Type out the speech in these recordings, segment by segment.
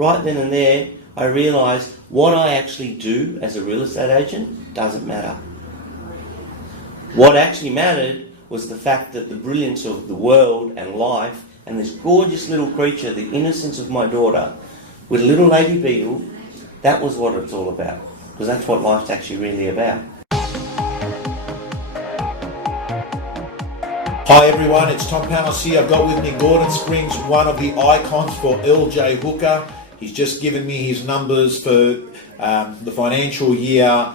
Right then and there, I realised what I actually do as a real estate agent doesn't matter. What actually mattered was the fact that the brilliance of the world and life and this gorgeous little creature, the innocence of my daughter, with little Lady Beetle, that was what it's all about. Because that's what life's actually really about. Hi everyone, it's Tom Panos here. I've got with me Gordon Springs, one of the icons for LJ Hooker. He's just given me his numbers for the financial year,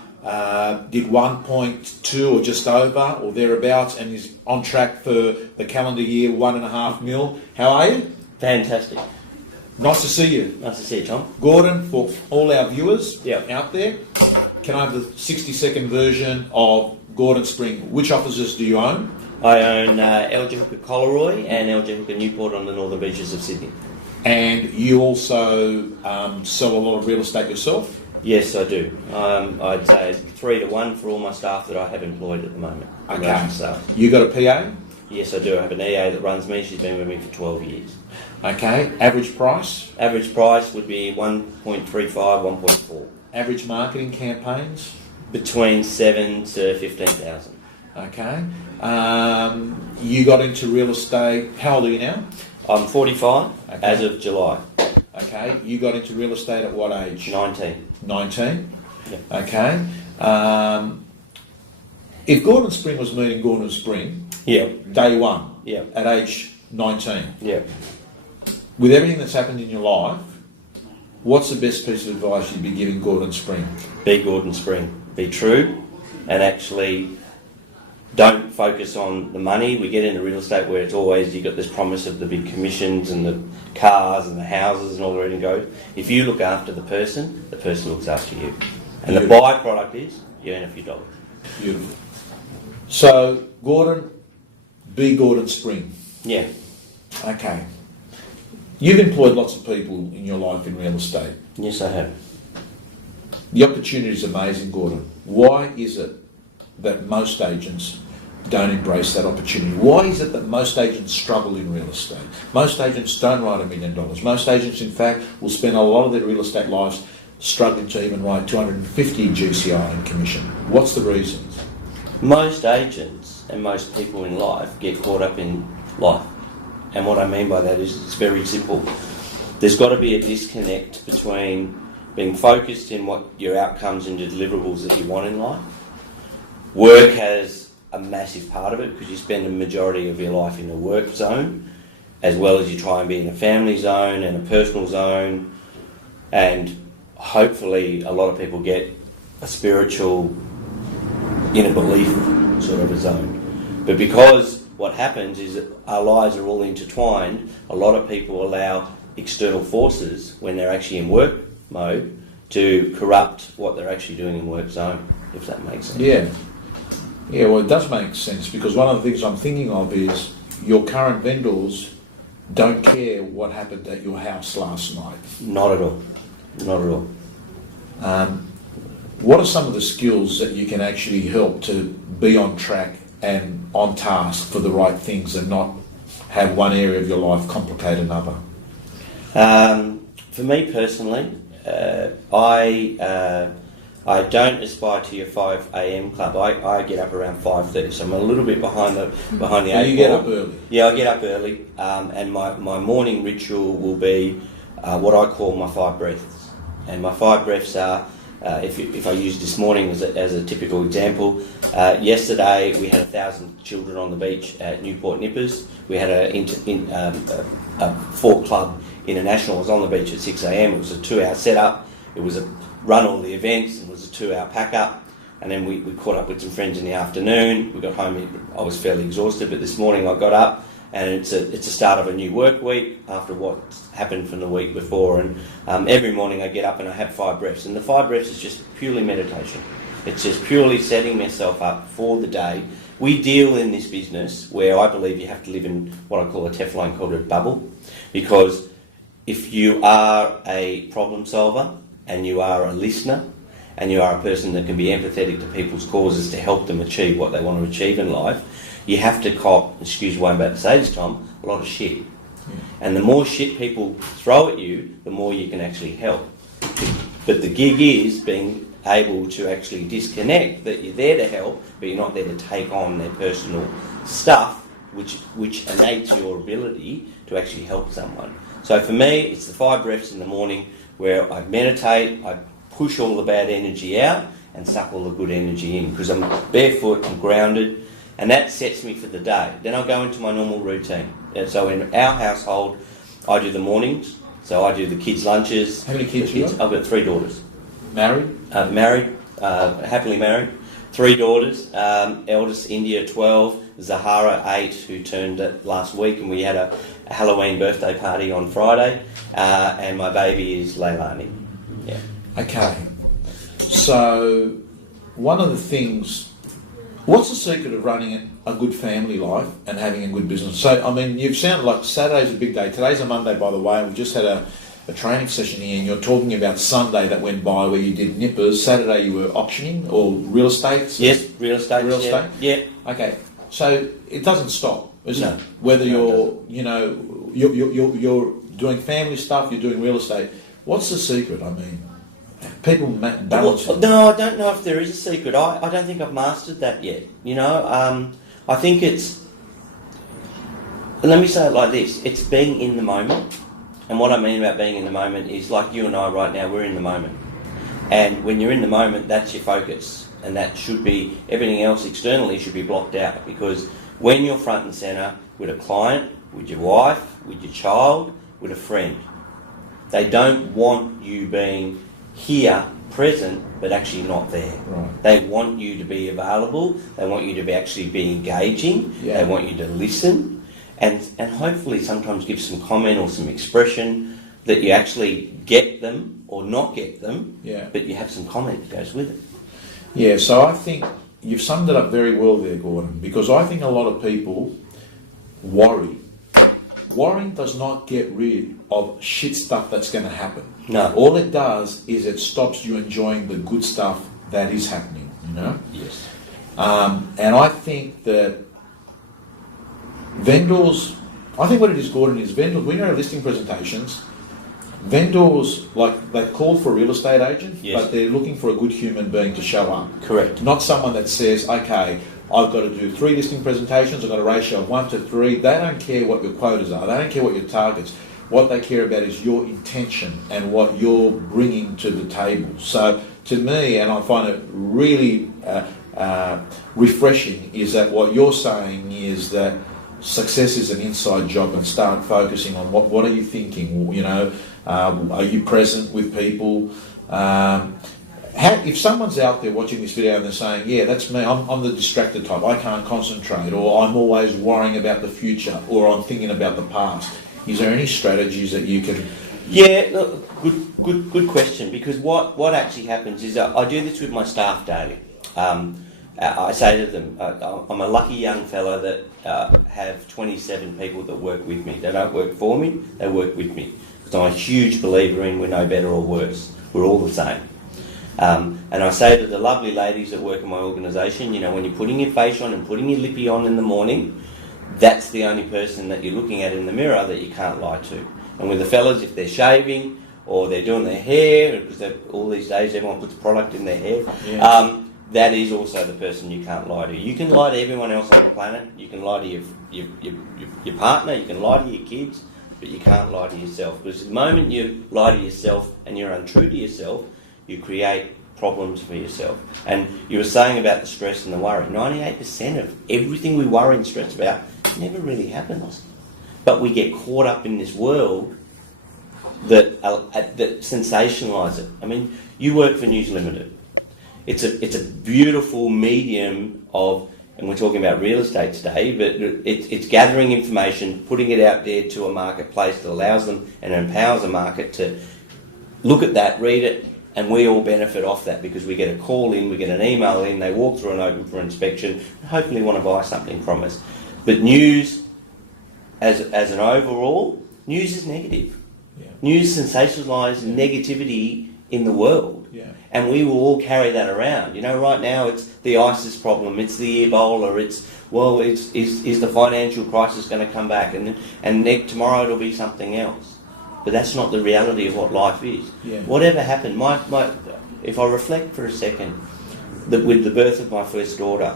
did 1.2 or just over or thereabouts, and is on track for the calendar year, 1.5 mil. How are you? Fantastic. Nice to see you. Nice to see you, Tom. Gordon, for all our viewers out there, can I have the 60-second version of Gordon Spring? Which offices do you own? I own LJ Hooker Collaroy and LJ Hooker Newport on the northern beaches of Sydney. And you also sell a lot of real estate yourself? Yes, I do. I'd say 3 to 1 for all my staff that I have employed at the moment. Okay. You got a PA? Yes, I do. I have an EA that runs me. She's been with me for 12 years. Okay. Average price? Average price would be 1.35, 1.4. Average marketing campaigns? Between 7 to 15,000. Okay. You got into real estate, how old are you now? I'm 45 as of July. Okay. You got into real estate at what age? 19. 19? Yep. Okay. If Gordon Spring was meeting Gordon Spring, day one, at age 19, with everything that's happened in your life, what's the best piece of advice you'd be giving Gordon Spring? Be Gordon Spring. Be true and actually don't focus on the money. We get into real estate where it's always, you've got this promise of the big commissions and the cars and the houses and all the ready to go. If you look after the person looks after you. And the byproduct is you earn a few dollars. Beautiful. So, Gordon, be Gordon Spring. Yeah. Okay. You've employed lots of people in your life in real estate. Yes, I have. The opportunity is amazing, Gordon. Why is it that most agents don't embrace that opportunity? Why is it that most agents struggle in real estate? Most agents don't write $1 million. Most agents, in fact, will spend a lot of their real estate lives struggling to even write 250 GCI in commission. What's the reasons? Most agents and most people in life get caught up in life. And what I mean by that is it's very simple. There's got to be a disconnect between being focused in what your outcomes and your deliverables that you want in life. Work has a massive part of it because you spend the majority of your life in a work zone, as well as you try and be in a family zone and a personal zone, and hopefully a lot of people get a spiritual inner belief sort of a zone. But because what happens is that our lives are all intertwined, a lot of people allow external forces when they're actually in work mode to corrupt what they're actually doing in work zone, if that makes sense. Yeah, well, it does make sense, because one of the things I'm thinking of is your current vendors don't care what happened at your house last night. Not at all. Not at all. What are some of the skills that you can actually help to be on track and on task for the right things and not have one area of your life complicate another? For me personally, I don't aspire to your 5 a.m. club. I get up around 5:30, so I'm a little bit behind the 8 ball. You get up early? Yeah, I get up early, and my morning ritual will be what I call my 5 breaths. And my 5 breaths are, if I use this morning as a typical example, yesterday we had 1,000 children on the beach at Newport Nippers. We had a 4-club international. I was on the beach at 6 a.m. It was a 2-hour setup. It was run all the events. It was a 2-hour pack-up. And then we caught up with some friends in the afternoon. We got home. I was fairly exhausted, but this morning I got up, and it's a start of a new work week after what happened from the week before. And every morning I get up and I have 5 breaths. And the 5 breaths is just purely meditation. It's just purely setting myself up for the day. We deal in this business where I believe you have to live in what I call a Teflon coated bubble, because if you are a problem solver and you are a listener and you are a person that can be empathetic to people's causes to help them achieve what they want to achieve in life, you have to cop, excuse what I'm about to say this, Tom, a lot of shit. And the more shit people throw at you, the more you can actually help. But the gig is being able to actually disconnect that you're there to help, but you're not there to take on their personal stuff, which innates your ability to actually help someone. So for me, it's the 5 breaths in the morning where I meditate, I push all the bad energy out and suck all the good energy in, because I'm barefoot, I'm grounded, and that sets me for the day. Then I go into my normal routine. And so in our household, I do the mornings, so I do the kids' lunches. How many kids you got? I've got 3 daughters. Married? Happily married. 3 daughters. Eldest India, 12. Zahara, 8, who turned it last week, and we had a Halloween birthday party on Friday. And my baby is Leilani. Yeah. Okay. So, one of the things, what's the secret of running a good family life and having a good business? So, I mean, you've sounded like Saturday's a big day. Today's a Monday, by the way, and we just had a training session here, and you're talking about Sunday that went by where you did nippers. Saturday you were auctioning or real estate? Yes, real estate. Real estate? Yeah. Okay. So, it doesn't stop, is No. it? Whether No, you're doing family stuff, you're doing real estate. What's the secret? I mean, people balance it. No, I don't know if there is a secret. I don't think I've mastered that yet. I think it's... Let me say it like this. It's being in the moment. And what I mean about being in the moment is like you and I right now, we're in the moment. And when you're in the moment, that's your focus. And that should be... Everything else externally should be blocked out. Because when you're front and centre with a client, with your wife, with your child, with a friend, they don't want you being here, present, but actually not there. Right. They want you to be available. They want you to actually be engaging. Yeah. They want you to listen, and hopefully sometimes give some comment or some expression that you actually get them or not get them. Yeah. But you have some comment that goes with it. Yeah, so I think you've summed it up very well there, Gordon, because I think a lot of people worry. Worrying does not get rid of shit stuff that's going to happen. No. All it does is it stops you enjoying the good stuff that is happening, you know? Yes. And I think that vendors, I think what it is, Gordon, is vendors, when you're at listing presentations, vendors, like, they call for a real estate agent, Yes. but they're looking for a good human being to show up. Correct. Not someone that says, okay, I've got to do 3 listing presentations, I've got a ratio of 1 to 3. They don't care what your quotas are, they don't care what your targets. What they care about is your intention and what you're bringing to the table. So to me, and I find it really refreshing, is that what you're saying is that success is an inside job, and start focusing on what are you thinking, you know, are you present with people? If someone's out there watching this video and they're saying, yeah, that's me, I'm the distracted type, I can't concentrate, or I'm always worrying about the future, or I'm thinking about the past, is there any strategies that you can... Yeah, look, good question, because what actually happens is I do this with my staff daily. I say to them, I'm a lucky young fellow that have 27 people that work with me. They don't work for me, they work with me. Because I'm a huge believer in we're no better or worse. We're all the same. And I say to the lovely ladies that work in my organisation, you know, when you're putting your face on and putting your lippy on in the morning, that's the only person that you're looking at in the mirror that you can't lie to. And with the fellas, if they're shaving or they're doing their hair, because all these days everyone puts product in their hair, Yeah. that is also the person you can't lie to. You can lie to everyone else on the planet, you can lie to your partner, you can lie to your kids, but you can't lie to yourself. Because the moment you lie to yourself and you're untrue to yourself, you create problems for yourself. And you were saying about the stress and the worry. 98% of everything we worry and stress about never really happens. But we get caught up in this world that sensationalise it. I mean, you work for News Limited. It's a beautiful medium of, and we're talking about real estate today, but it's gathering information, putting it out there to a marketplace that allows them and empowers a market to look at that, read it, and we all benefit off that because we get a call in, we get an email in, they walk through and open for inspection, and hopefully want to buy something from us. But news, as an overall, news is negative. Yeah. News sensationalises negativity in the world. Yeah. And we will all carry that around. You know, right now it's the ISIS problem, it's the Ebola, is the financial crisis going to come back, and tomorrow it'll be something else. But that's not the reality of what life is. Yeah. Whatever happened, if I reflect for a second, that with the birth of my first daughter,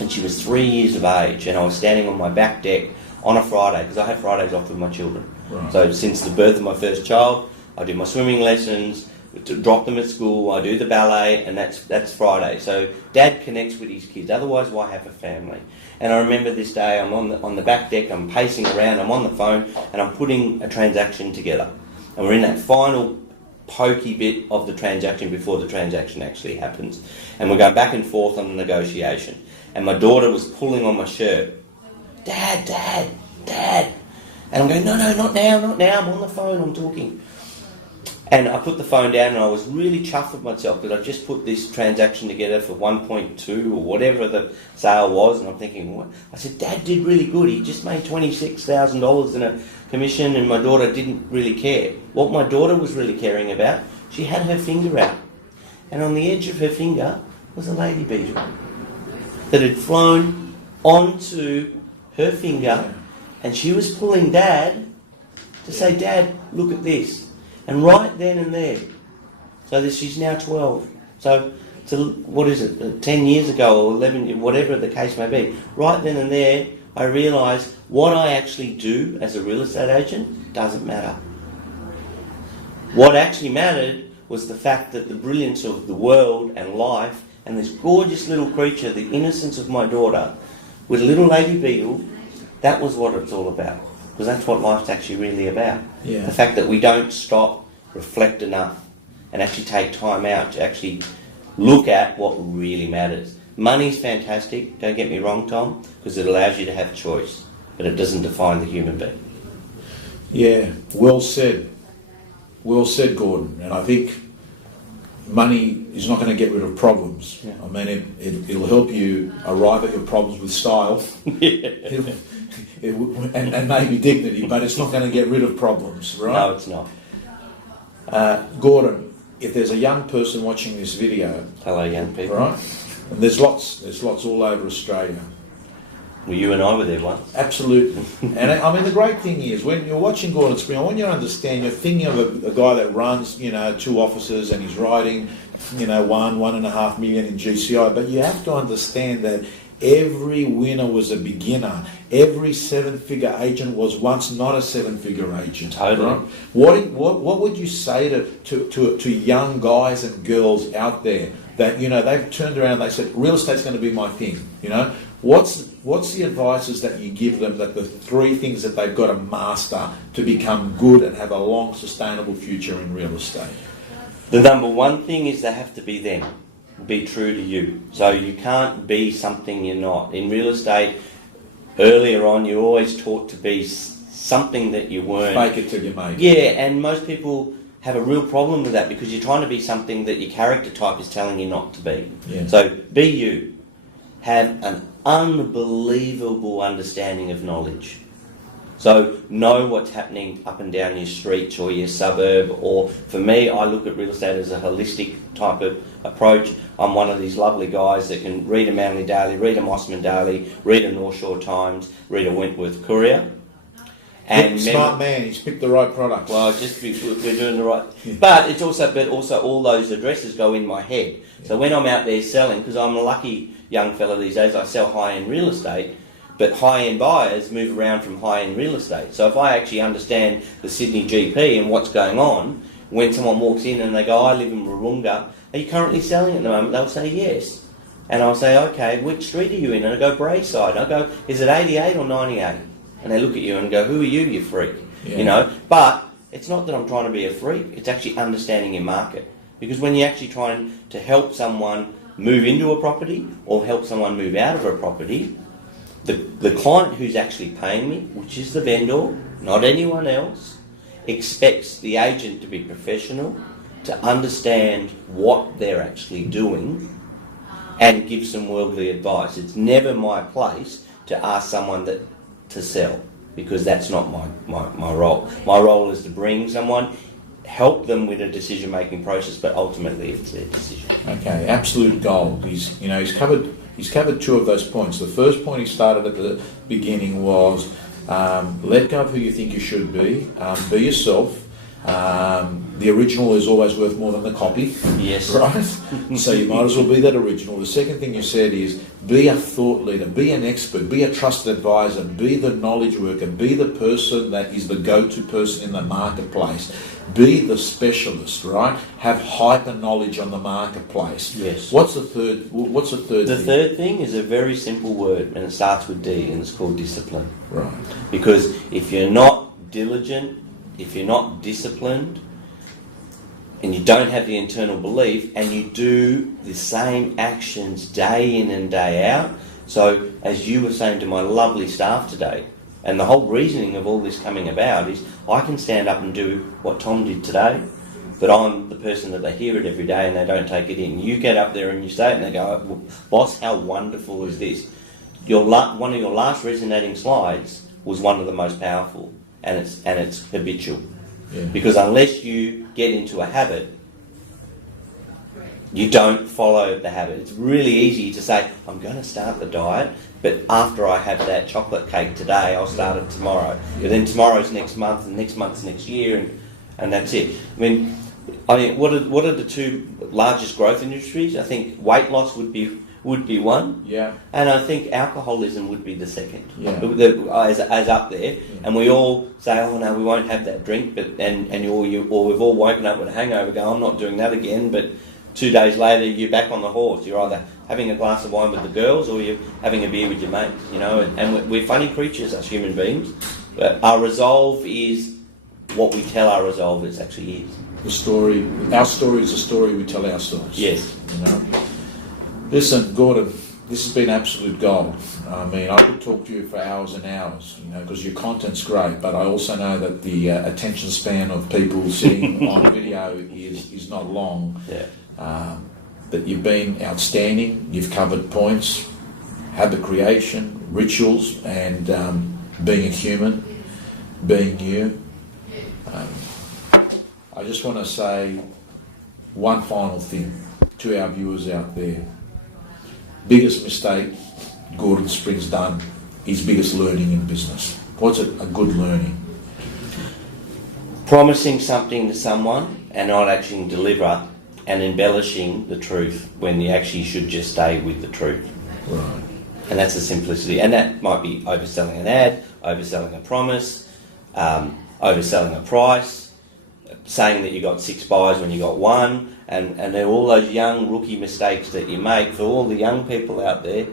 and she was 3 years of age, and I was standing on my back deck on a Friday, because I have Fridays off with my children. Right. So since the birth of my first child, I do my swimming lessons, to drop them at school, I do the ballet, and that's Friday. So Dad connects with his kids. Otherwise, why have a family? And I remember this day, I'm on the back deck, I'm pacing around, I'm on the phone, and I'm putting a transaction together. And we're in that final pokey bit of the transaction before the transaction actually happens. And we're going back and forth on the negotiation. And my daughter was pulling on my shirt. Dad, Dad, Dad. And I'm going, no, not now, I'm on the phone, I'm talking. And I put the phone down and I was really chuffed with myself because I just put this transaction together for 1.2 or whatever the sale was, and I'm thinking, what? I said, Dad did really good. He just made $26,000 in a commission, and my daughter didn't really care. What my daughter was really caring about, she had her finger out, and on the edge of her finger was a lady beetle that had flown onto her finger, and she was pulling Dad to say, Dad, look at this. And right then and there, so she's now 12. So, what is it, 10 years ago or 11, whatever the case may be, right then and there, I realised what I actually do as a real estate agent doesn't matter. What actually mattered was the fact that the brilliance of the world and life and this gorgeous little creature, the innocence of my daughter, with a little lady beetle, that was what it's all about. Because that's what life's actually really about. Yeah. The fact that we don't stop, reflect enough, and actually take time out to actually look at what really matters. Money's fantastic, don't get me wrong, Tom, because it allows you to have choice, but it doesn't define the human being. Yeah, well said. Well said, Gordon. And I think money is not going to get rid of problems. Yeah. I mean, it'll help you arrive at your problems with style. Yeah. And maybe dignity, but it's not going to get rid of problems, right? No, it's not. Gordon, if there's a young person watching this video, Hello, young people. right, and there's lots all over Australia. Well, you and I were there once. Absolutely. And I mean, the great thing is, when you're watching Gordon Spring, I want you to understand, you're thinking of a guy that runs, 2 offices and he's writing, 1.5 million in GCI, but you have to understand that every winner was a beginner. Every 7-figure agent was once not a 7-figure agent. Totally. Right? What would you say to young guys and girls out there that they've turned around and they said real estate's going to be my thing? What's the advices that you give them, that the 3 things that they've got to master to become good and have a long sustainable future in real estate? The number one thing is they have to be them. Be true to you. So you can't be something you're not. In real estate, earlier on, you're always taught to be something that you weren't. Fake it till you make it. Yeah, and most people have a real problem with that because you're trying to be something that your character type is telling you not to be. Yeah. So be you. Have an unbelievable understanding of knowledge. So know what's happening up and down your streets or your suburb, or for me, I look at real estate as a holistic type of approach. I'm one of these lovely guys that can read a Manly Daily, read a Mossman Daily, read a North Shore Times, read a Wentworth Courier. And smart man, he's picked the right products. Well, we're doing the right. But it's also all those addresses go in my head. Yeah. So when I'm out there selling, because I'm a lucky young fella these days, I sell high-end real estate. But high-end buyers move around from high-end real estate. So if I actually understand the Sydney GP and what's going on, when someone walks in and they go, I live in Warunga, are you currently selling at the moment? They'll say yes. And I'll say, okay, which street are you in? And I go, Brayside. I go, is it 88 or 98? And they look at you and go, who are you, you freak? Yeah. But it's not that I'm trying to be a freak. It's actually understanding your market. Because when you're actually trying to help someone move into a property or help someone move out of a property, the client who's actually paying me, which is the vendor, not anyone else, expects the agent to be professional, to understand what they're actually doing, and give some worldly advice. It's never my place to ask someone to sell, because that's not my role. My role is to bring someone help them with a decision-making process, but ultimately it's their decision. Okay, absolute gold. He's covered two of those points. The first point he started at the beginning was let go of who you think you should be yourself. The original is always worth more than the copy. Yes. Right? So you might as well be that original. The second thing you said is be a thought leader, be an expert, be a trusted advisor, be the knowledge worker, be the person that is the go-to person in the marketplace. Be the specialist, right? Have hyper knowledge on the marketplace. Yes. What's the third The thing? third thing is a very simple word, and it starts with D, and it's called discipline. Right. Because if you're not diligent, if you're not disciplined, and you don't have the internal belief, and you do the same actions day in and day out, so as you were saying to my lovely staff today, and the whole reasoning of all this coming about is I can stand up and do what Tom did today, but I'm the person that they hear it every day and they don't take it in. You get up there and you say it and they go, boss, how wonderful is this? One of your last resonating slides was one of the most powerful, and it's habitual. Yeah. Because unless you get into a habit, you don't follow the habit. It's really easy to say, I'm going to start the diet, but after I have that chocolate cake today, I'll start it tomorrow. But then tomorrow's next month, and next month's next year, and that's it. I mean, what are the two largest growth industries? I think weight loss would be one. Yeah. And I think alcoholism would be the second. Yeah. As up there. Yeah. And we all say, oh no, we won't have that drink, but or we've all woken up with a hangover, go, I'm not doing that again, but 2 days later you're back on the horse. You're either having a glass of wine with the girls or you're having a beer with your mates, and we're funny creatures as human beings. But our resolve is what we tell our resolve it actually is. Our story is a story we tell ourselves. Yes. Listen, Gordon, this has been absolute gold. I mean, I could talk to you for hours and hours, because your content's great, but I also know that the attention span of people sitting on video is not long. Yeah. But you've been outstanding. You've covered points, habit creation, rituals, and being a human, being you. I just want to say one final thing to our viewers out there. Biggest mistake Gordon Spring's done, his biggest learning in business. What's a good learning? Promising something to someone and not actually deliver, and embellishing the truth when you actually should just stay with the truth. Right. And that's the simplicity. And that might be overselling an ad, overselling a promise, overselling a price, saying that you got 6 buyers when you got 1, and they're all those young rookie mistakes that you make. For all the young people out there,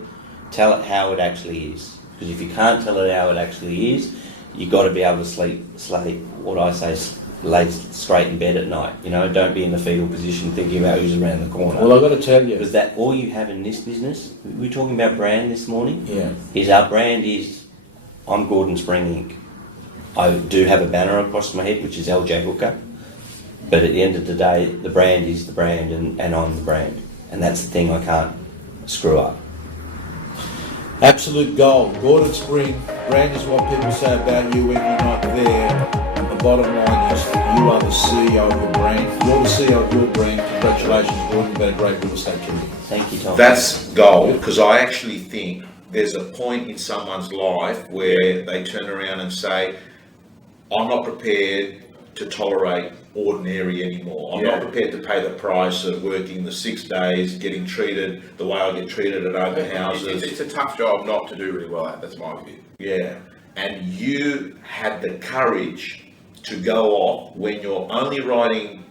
tell it how it actually is. Because if you can't tell it how it actually is, you've got to be able to sleep what I say, lay straight in bed at night. Don't be in the fetal position thinking about who's around the corner. Well, I've got to tell you. Because that all you have in this business, we were talking about brand this morning, Yeah. Our brand is, I'm Gordon Spring Inc. I do have a banner across my head, which is El Jaguka. But at the end of the day, the brand is the brand, and I'm the brand. And that's the thing I can't screw up. Absolute gold. Gordon Spring, brand is what people say about you when you're not there. And the bottom line is you are the CEO of your brand. You're the CEO of your brand. Congratulations, Gordon. You've been a great real estate career. Thank you, Tom. That's gold, because I actually think there's a point in someone's life where they turn around and say, I'm not prepared to tolerate ordinary anymore. I'm not prepared to pay the price of working the 6 days, getting treated the way I get treated at open houses. It's a tough job not to do really well at, that's my view. Yeah, and you had the courage to go off when you're only writing